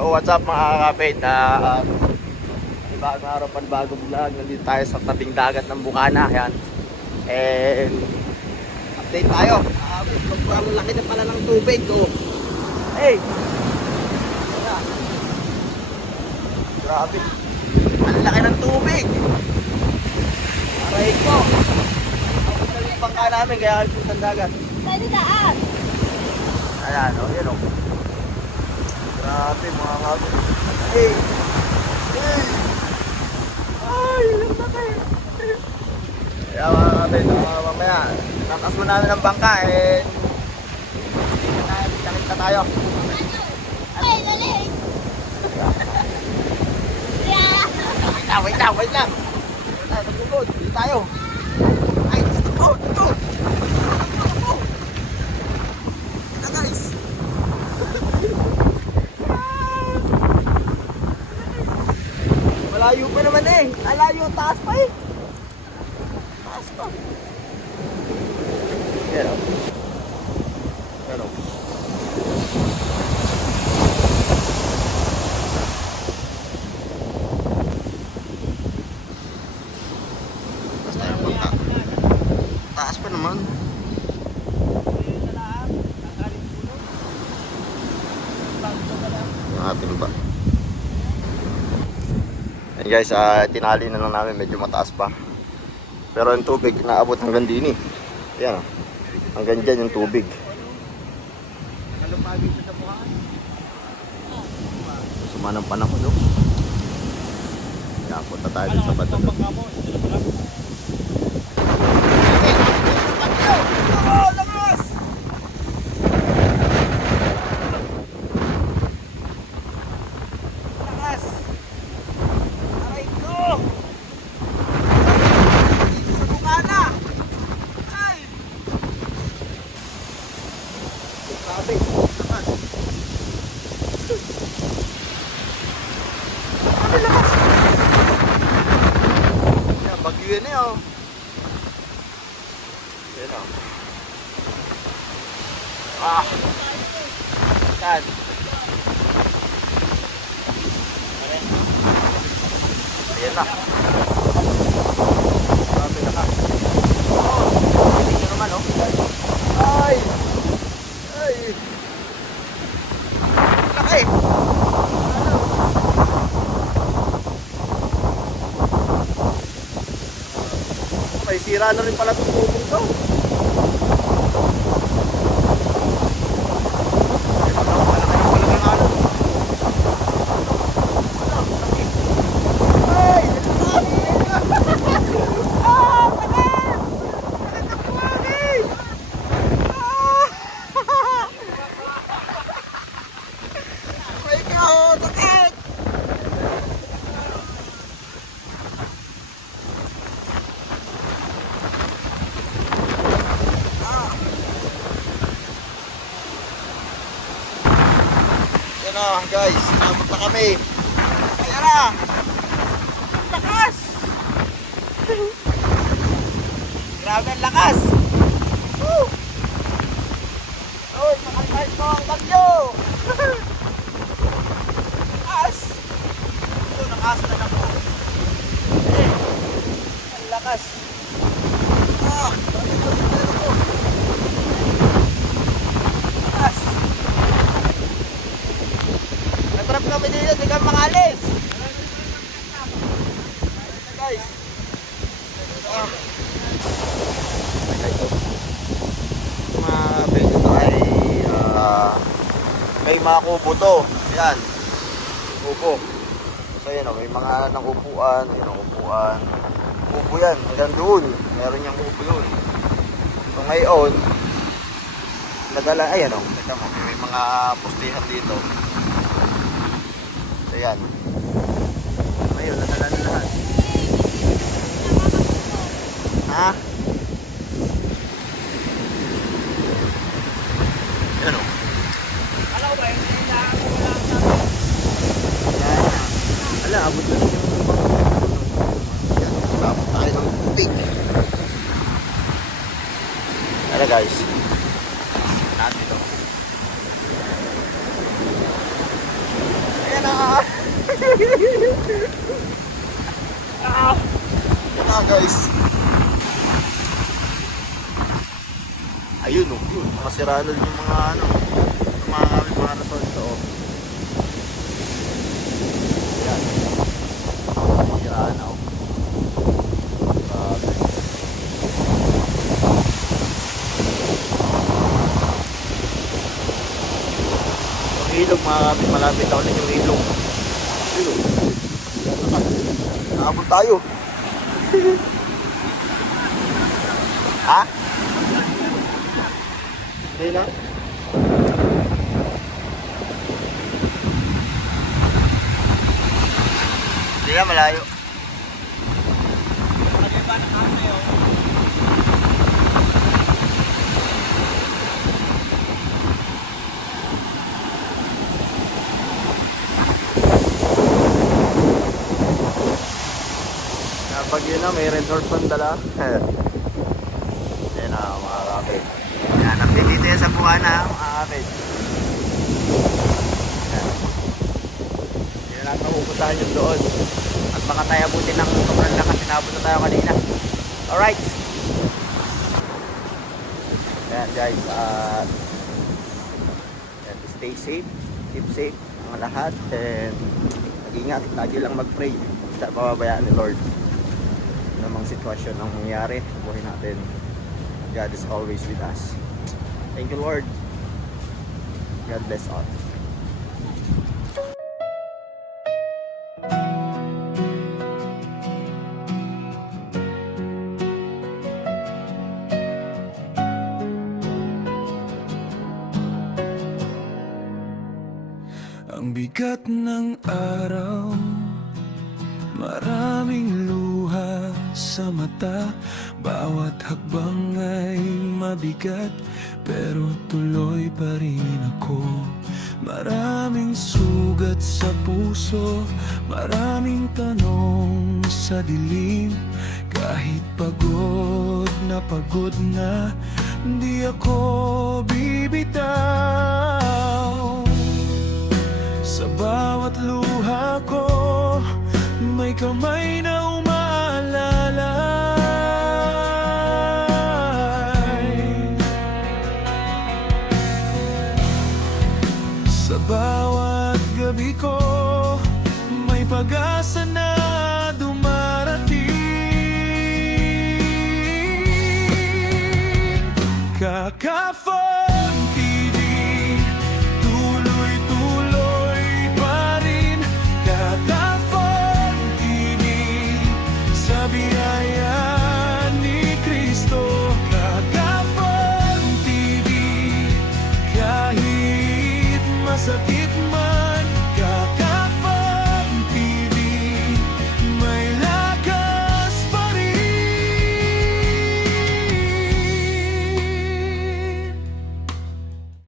Yo, what's up mga kakapit? Bagong araw, panibagong vlog. Nandito tayo sa tabing dagat ng Bukana. Yan. And update tayo. Ang laki na pala ng tubig. Oh. Hey! Ayan. Grabe. Ang laki ng tubig. Aray ko. Ako na yung bangka namin kaya kalipot ng dagat. Saan daan? Ayan o, yun o. Grabe mga kapit. Hey! Hey! Ay, yung laki. Kaya mga kapit, mamaya, nakas mo namin ng bangka eh. Sakit na tayo. Ay, dali! Yeah! Wait lang. Wait lang. Tagugod, hindi tayo. Ay, go. Ito guys. Malayo pa naman eh. Malayo, taas pa eh. Taas pa. Yan o. Yan o. Taas tayo punta. Taas pa naman. Ang ating ba? Ayan guys, tinali na lang namin, medyo mataas pa. Pero yung tubig, naabot hanggang dini. Ayan o. Hanggang dyan yung tubig. Suma ng panahon o. Ayan, punta tayo dun sa bato. Bagyo yan eh oh. Yan oh. Ah. Saan? Ayan na. Grabe na ka. Hindi nyo naman oh. Ay! Ay! Laki! May sira na rin pala itong tubig to. Yan na guys, nabot na kami. Ayan na. Ang lakas. Grabe ang lakas. Woo! Uy, makakait mo ang bagyo. Lakas. Ito, nakasa na ako. Ang lakas. Ah, lakas. Natrap kami dito, di kami makalis. Guys. Mga pwede ito ay may mga kubo to. Yan. Kubo. So yan o, may mga nakupuan. Yan ang upuan. Kubo yan, hanggang doon. Meron yung kubo yun. So ngayon, nadala, ayan o. Teka mo, may mga postihan dito. Ayan. Ayun, nadala na lahat. Ha? Ayan o. Alaw ba? Hindi na ako wala ang sabi. Ala, abot na rin yung ayan, abot tayo ng tubig. Ala guys. Natin ito. Ayan. Guys. Ayun oh, yun. Masira na din yung mga ano, yung mga resort to. Oh. Ayan. Masira na oh. Grabe. Yung ilog mga kapit, malapit na ulit yung ilog. Ilog. Nakabot tayo. Ha? Hindi na? Hindi na, malayo. Kapag yun na, may resort pang dala. Yan na mga kapit. Yan, update dito yan sa Buana mga kapit. Yan lang napupuntahan yun doon. At baka tayo abutin ng sobrang lakas. Sinabot na tayo kanina. Alright. Yan guys. Yan, stay safe. Keep safe ang lahat. And mag-ingat. Lagi lang mag-pray. Sa pababayaan ni Lord. Namang sitwasyon ang nangyayari sa buhay natin, God is always with us. Thank you, Lord. God bless all. Ang bigat ng araw, maraming luha sa mata. Bawat hakbang ay mabigat, pero tuloy pa rin ako. Maraming sugat sa puso, maraming tanong sa dilim. Kahit pagod na, di ako bibitaw. Sa bawat luha ko, may kamay na umaalalay. Sa bawat gabi ko, may pag-asa na dumarating. Kakafon TV, tuloy-tuloy pa rin. Kakafon TV, sa biyaya ni Kristo. Kakafon TV, kahit masakit